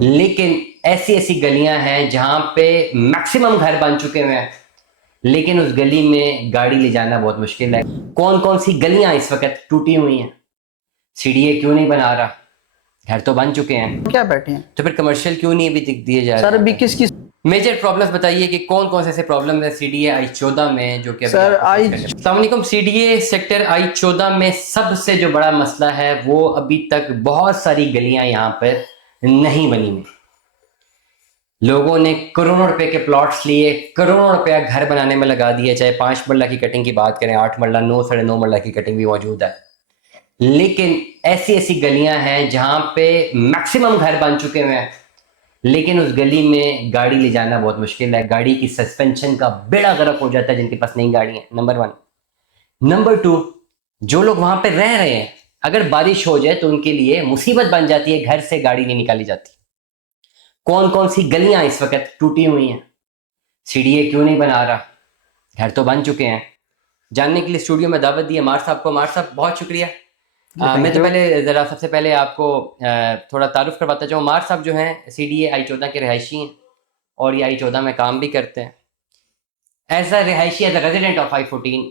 लेकिन ऐसी ऐसी गलियां हैं जहां पे मैक्सिमम घर बन चुके हुए हैं, लेकिन उस गली में गाड़ी ले जाना बहुत मुश्किल है। कौन कौन सी गलियां इस वक्त टूटी हुई हैं? सीडीए क्यों नहीं बना रहा? घर तो बन चुके हैं, क्या बैठे हैं तो फिर कमर्शियल क्यों नहीं अभी दिए जा सर? रहे अभी हैं? किसकी? मेजर प्रॉब्लम्स बताइए कि कौन कौन से ऐसे प्रॉब्लम है सीडीए I14 में जो कि अभी सर आपको आई फेस करने। अस्सलाम वालेकुम। सीडीए सेक्टर I14 में सबसे जो बड़ा मसला है वो अभी तक बहुत सारी गलियां यहाँ पर नहीं बनी हुई। लोगों ने करोड़ों रुपए के प्लॉट्स लिए, करोड़ों रुपया घर बनाने में लगा दिए, चाहे 5 मरला की कटिंग की बात करें, 8 मरला, 9, 9.5 मरला की कटिंग भी मौजूद है। लेकिन ऐसी ऐसी गलियां हैं जहां पे मैक्सिमम घर बन चुके हुए हैं, लेकिन उस गली में गाड़ी ले जाना बहुत मुश्किल है। गाड़ी की सस्पेंशन का बेड़ा गर्क हो जाता है जिनके पास नई गाड़ी है, नंबर 1। नंबर 2, जो लोग वहां पे रह रहे हैं, अगर बारिश हो जाए तो उनके लिए मुसीबत बन जाती है, घर से गाड़ी नहीं निकाली जाती। कौन कौन सी गलियां इस वक्त टूटी हुई हैं? सीडीए क्यों नहीं बना रहा? घर तो बन चुके हैं। जानने के लिए स्टूडियो में दावत दी है मार साहब को। मार साहब बहुत शुक्रिया। मैं तो पहले ज़रा सबसे पहले आपको थोड़ा तारुफ करवाता चाहूँ। मार साहब जो हैं सीडीए I14 के रहायशी हैं और ये I14 में काम भी करते हैं एज अ रहायशी, as a resident of I14।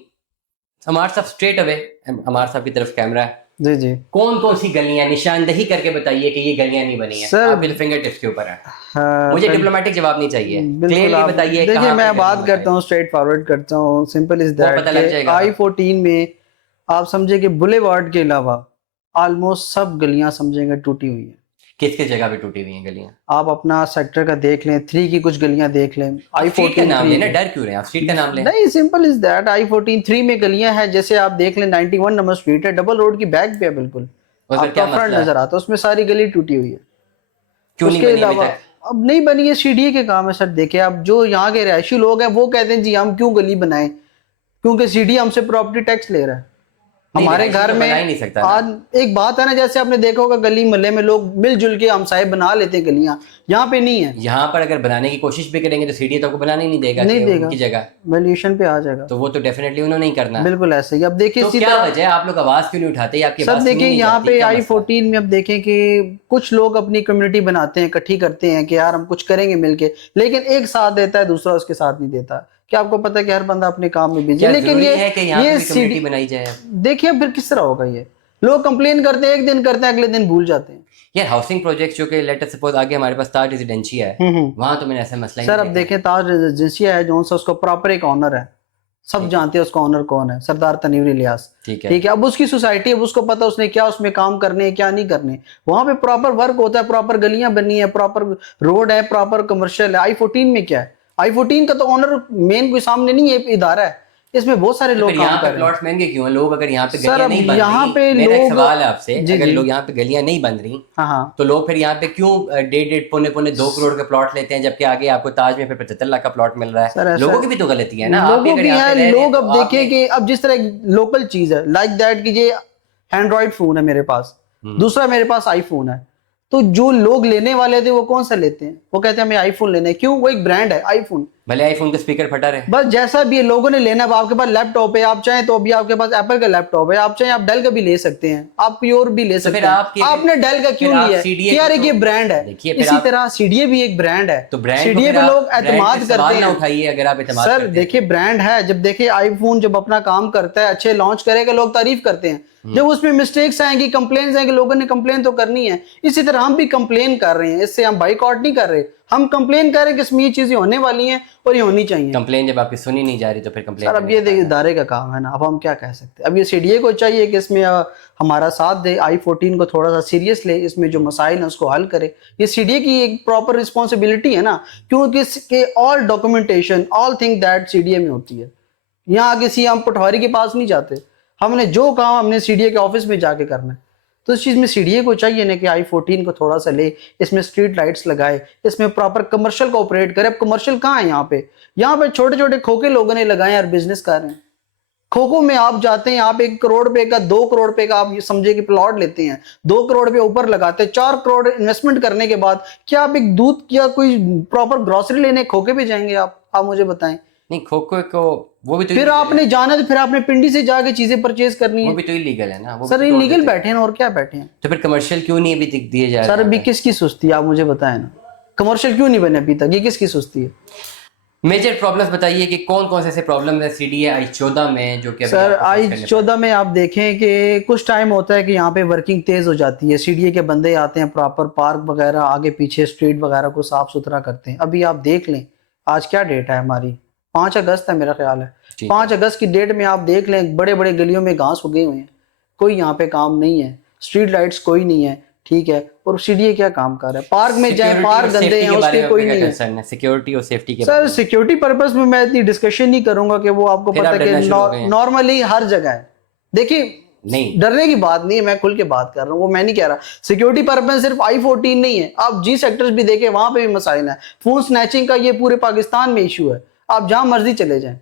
हमारे साहब स्ट्रेट अवे, हमारे साहब की तरफ कैमरा है। जी जी कौन कौन सी गलियां निशानदही करके बताइए कि ये गलियां नहीं बनी है। सर। आपके फिंगर टिप्स के ऊपर है। हाँ, मुझे डिप्लोमेटिक जवाब नहीं चाहिए, बिल्कुल। क्लियरली आप बताइए देखिए, कहाँ पे मैं गलियां बात बताइए। करता हूँ, स्ट्रेट फॉरवर्ड करता हूँ, सिंपल इज वो दैट पता लग कि जाएगा। I14 में आप समझे कि बुलेवार्ड के अलावा ऑलमोस्ट सब गलियां समझेंगे टूटी हुई हैं। किस किस जगह पे टूटी हुई हैं गलियां? आप अपना सेक्टर का देख लें, 3 की कुछ गलियां देख लें। आप स्ट्रीट का I14 नाम 3 लेना, की डर क्यों रहे हैं आप? स्ट्रीट का नाम लें। नहीं, सिंपल इज दैट। I14 3 में गलियां हैं, जैसे आप देख लें 91 नंबर स्ट्रीट है, डबल रोड की बैक पे है, बिल्कुल और फिर आपका क्या फ्रंट मसला नजर है? आता है, उसमें सारी गली टूटी हुई है। क्यों नहीं उसके बनी अभी अलावा तक? अब नहीं बनी है, सीडीए के काम है सर। देखिए, अब जो यहाँ के रहायशी लोग हैं वो कहते हैं जी हम क्यों गली बनाएं, क्योंकि सीडीए हमसे प्रॉपर्टी टैक्स ले रहा है। नहीं, हमारे रहायशी घर तो बना ही में नहीं सकता ना। आज एक बात है ना, जैसे आपने देखा होगा गली मोहल्ले में लोग मिलजुल के हमसाए बना लेते हैं गलियां, यहाँ पे नहीं है। यहाँ पर अगर बनाने की कोशिश भी करेंगे तो सीडीए तो आपको बनाने ही नहीं देगा नहीं कि देगा, उनकी जगह। वैल्यूएशन पे आ जाएगा। तो वो तो डेफिनेटली उन्होंने नहीं करना। बिल्कुल ऐसे ही। अब देखिए तो इसी क्या तरह वजह है, आप लोग आवाज क्यों नहीं उठाते? आपकी सर, आवाज सुनी देखिए नहीं यहाँ जाती, पे क्या मसला? I14 में अब देखें कि कुछ लोग अपनी कम्युनिटी बनाते हैं, इकट्ठी करते हैं कि यार हम कुछ करेंगे मिलके, लेकिन एक साथ देता है, दूसरा उसके साथ नहीं देता। क्या आपको पता है कि हर बंदा अपने काम में बिजी है, क्या लेकिन जरूरी है कि यहाँ पे ये भी सीडी कम्युनिटी बनाई जाए? देखिए फिर किस तरह होगा ये। लोग कंप्लेन करते हैं, एक दिन करते हैं, अगले दिन भूल जाते हैं। यार हाउसिंग प्रोजेक्ट जो कि लेट अस सपोज आगे हमारे पास ताज रेजिडेंशिया है, वहां तो मैंने ऐसा मसला ही सर नहीं अब देखा। देखें, ताज रेजिडेंशिया है जो सा, उसका प्रॉपर एक ऑनर है, सब जानते हैं उसका ऑनर कौन है, सरदार तनवीर इलियास। ठीक है। ठीक है, अब उसकी सोसाइटी है, अब उसको पता उसने क्या उसमें काम करने हैं क्या नहीं करने। वहां पे प्रॉपर वर्क होता है, प्रॉपर गलियां बननी है, प्रॉपर रोड है, प्रॉपर कमर्शियल है। I14 में क्या है, I14 का तो ऑनर मेन कोई सामने नहीं है, इदारा है, इसमें बहुत सारे तो लोग फिर काम यहाँ पे कर रहे हैं। प्लॉट्स महंगे क्यों हैं? लोग अगर यहाँ पे सर गलियां अब नहीं बन यहाँ रही, पे मेरा एक लोग, सवाल है आपसे, जी अगर जी, लोग यहाँ पे गलियां नहीं बन रही हाँ हाँ, तो लोग फिर यहाँ पे क्यों 1.5 पौने पौने 2 करोड़ के प्लॉट लेते हैं, जबकि आगे आपको ताज में फिर 75 लाख का प्लॉट मिल रहा सर है? ऐसा लोगों की भी तो गलती है ना। आप भी लोगों अगर की यहाँ है। पे रह रहे हैं लोग तो अब देखें आपने। कि अब जिस तरह लोकल चीज है लाइक दैट कि ये एंड्रॉइड फोन है मेरे पास, दूसरा मेरे पास आईफोन है, तो जो लोग लेने वाले थे वो कौन सा लेते हैं, वो कहते हैं हमें आईफोन लेना है। क्यों? वो एक ब्रांड है आईफोन। भले आईफोन का स्पीकर फटा रहे। बस जैसा भी है, लोगों ने लेना है। अब आपके पास लैपटॉप है, आप चाहें तो अभी आपके पास एप्पल का लैपटॉप है, आप चाहें आप डेल का भी ले सकते हैं, आप प्योर भी ले तो सकते फिर हैं। आपके आपने डेल का क्यों फिर आप लिया है सीडीए कि यार एक को ये तो ब्रांड है। देखिए, फिर इसी आप तरह सीडीए भी एक ब्रांड है, तो ब्रांड को सीडीए फिर पे आप लोग ब्रांड एतमाद पे करते सवाल ना हैं। उठाइए अगर आप एतमाद सर करते हैं देखिए, ब्रांड है, जब देखिए आईफोन जब अपना काम करता है, अच्छे लॉन्च करेगा, लोग तारीफ करते हैं। जब उसमें मिस्टेक्स आएंगी, कंप्लेंट्स आएंगे, लोगों ने कंप्लेन तो करनी है। इसी तरह हम भी कंप्लेन कर रहे हैं, इससे हम बाइकआउट नहीं कर रहे, हम कंप्लेन कर रहे हैं कि इसमें ये चीजें होने वाली हैं और ये होनी चाहिए। कंप्लेन जब आपकी सुनी नहीं जा रही तो फिर कंप्लेन सर अब करने ये का देखिए फायदा? इदारे का काम है ना, अब हम क्या कह सकते हैं। अब ये सीडीए को चाहिए कि इसमें हमारा साथ दे, I14 को थोड़ा सा सीरियस ले, इसमें जो मसाइल है उसको हल करे। ये सीडीए की एक प्रॉपर रिस्पॉन्सिबिलिटी है ना, क्योंकि इसके all documentation all thing that CDA में होती है। यहाँ किसी हम पटवारी के पास नहीं जाते, हमने जो काम हमने सीडीए के ऑफिस में जाके करना है। तो इस चीज में सीडीए को चाहिए ना कि I14 को थोड़ा सा ले, इसमें स्ट्रीट लाइट्स लगाए, इसमें प्रॉपर कमर्शियल को ऑपरेट करे। अब कमर्शियल कहाँ है यहाँ पे? यहाँ पे छोटे छोटे खोखे लोगों ने लगाए और बिजनेस कर रहे हैं। खोखो में आप जाते हैं, आप 1 करोड़ रुपए का 2 करोड़ रुपए का आप ये समझे कि प्लॉट लेते हैं, 2 करोड़ रुपए ऊपर लगाते हैं, 4 करोड़ इन्वेस्टमेंट करने के बाद क्या आप एक दूध या कोई प्रॉपर ग्रोसरी लेने खोखे पे जाएंगे? आप मुझे बताएं। नहीं, खोखो को वो भी तो फिर आपने जाना तो फिर आपने पिंडी से जाके चीजें परचेज करनी वो है। भी तो इलीगल है ना, वो भी सर तो तोड़ इलीगल देते हैं। बैठे हैं और क्या बैठे हैं। तो फिर कमर्शियल क्यों नहीं अभी दिए जा सर रहे अभी हैं? किसकी सुस्ती है, आप मुझे बताएं ना, कमर्शियल क्यों नहीं बने अभी तक, ये किसकी सुस्ती है। मेजर प्रॉब्लम्स बताइए कि कौन कौन से ऐसे प्रॉब्लम है CDA I-14 में जो कि अभी सर आपको face करने पड़ I-14 में आप देखें कि कुछ टाइम होता है कि यहाँ पे वर्किंग तेज हो जाती है, सीडीए के बंदे आते हैं, प्रॉपर पार्क वगैरह आगे पीछे स्ट्रीट वगैरह को साफ सुथरा करते हैं। अभी आप देख लें आज क्या डेट है हमारी, 5 अगस्त है मेरा ख्याल है। ठीक 5 अगस्त की डेट में आप देख लें बड़े बड़े गलियों में घास उगे हुए हैं, कोई यहाँ पे काम नहीं है, स्ट्रीट लाइट्स कोई नहीं है, ठीक है। और सीडीए क्या काम कर रहा है, पार्क में जाए, सिक्योरिटी पार्क और गंदे सेफ्टी हैं के बारे उसके में कोई आपका क्या नहीं है। कंसर्न है? सिक्योरिटी और सेफ्टी के सर बारे में सिक्योरिटी पर्पस में मैं इतनी डिस्कशन नहीं करूंगा कि वो आपको फिर पता आप है डरना कि शुरू हो गए हैं। नॉर्मली हर जगह है। देखिए नहीं, डरने की बात नहीं है, मैं खुल के बात कर रहा हूँ, वो मैं नहीं कह रहा। सिक्योरिटी पर्पस सिर्फ I-14 नहीं है, आप जी सेक्टर्स भी देखें वहां पे भी मसाइल है। फोन स्नैचिंग का ये पूरे पाकिस्तान में इशू है, आप जहां मर्जी चले जाएं।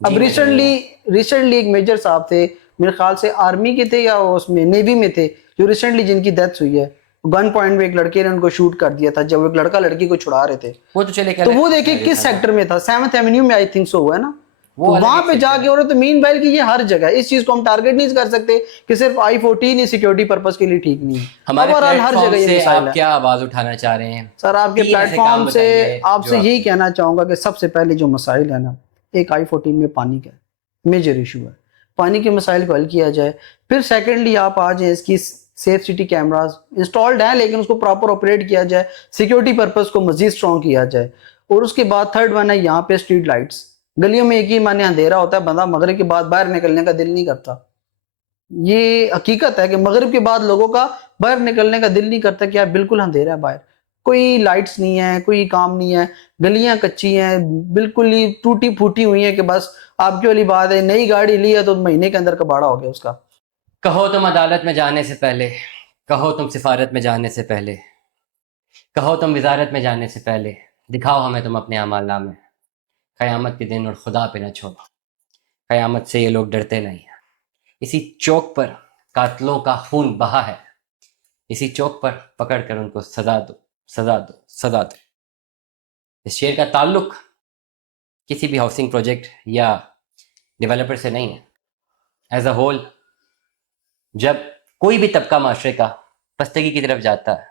अब जी, मैं समझ रिसेंटली एक मेजर साहब थे, मेरे ख्याल से आर्मी के थे या उसमें नेवी में थे, जो रिसेंटली जिनकी डेथ हुई है, गन पॉइंट में एक लड़के ने उनको शूट कर दिया था जब एक लड़का लड़की को छुड़ा रहे थे। वो तो चले तो वो देखिए किस सेक्टर में था, 7th एवेन्यू में आई थिंक सो हुआ है ना, वो तो अलग वहां एक पे sector जाके और तो मीन वाइल की ये हर जगह है। इस चीज को हम टारगेट नहीं कर सकते कि सिर्फ I-14 ही सिक्योरिटी पर्पस के लिए ठीक नहीं है, हमारे ओवरऑल हर प्लेटफॉर्म जगह ये से मसाइल आप है। क्या आवाज उठाना चाह रहे हैं? सर आपके 3 ऐसे काम प्लेटफॉर्म से बताइए आपसे जो यही कहना चाहूंगा कि सबसे पहले जो मसाइल है ना, एक I-14 में पानी का मेजर इशू है, पानी के मसाइल को हल किया जाए। फिर सेकेंडली आप आ जाए इसकी सेफ सिटी कैमराज इंस्टॉल्ड हैं लेकिन उसको प्रॉपर ऑपरेट किया जाए, सिक्योरिटी पर्पस को मजीद स्ट्रॉन्ग किया जाए। और उसके बाद थर्ड वन है यहाँ पे स्ट्रीट लाइट्स। गलियों में एक ही माने अंधेरा होता है, बंदा मगरिब के बाद बाहर निकलने का दिल नहीं करता। ये हकीकत है कि मगरिब के बाद लोगों का बाहर निकलने का दिल नहीं करता कि यार बिल्कुल अंधेरा है बाहर, कोई लाइट्स नहीं है, कोई काम नहीं है, गलियां कच्ची हैं, बिल्कुल ही टूटी फूटी हुई हैं कि बस आपकी वाली बात है, नई गाड़ी ली है तो महीने के अंदर कबाड़ा हो गया उसका। कहो तुम अदालत में जाने से पहले, कहो तुम सिफारत में जाने से पहले, कहो तुम वजारत में जाने से पहले, दिखाओ हमें तुम अपने अमालनामे, कयामत के दिन और खुदा पे न छोड़ो, कयामत से ये लोग डरते नहीं हैं। इसी चौक पर कातलों का खून बहा है, इसी चौक पर पकड़ कर उनको सजा दो, सजा दो, सजा दो। इस शेर का ताल्लुक किसी भी हाउसिंग प्रोजेक्ट या डेवलपर से नहीं है। एज अ होल जब कोई भी तबका माशरे का पस्तगी की तरफ जाता है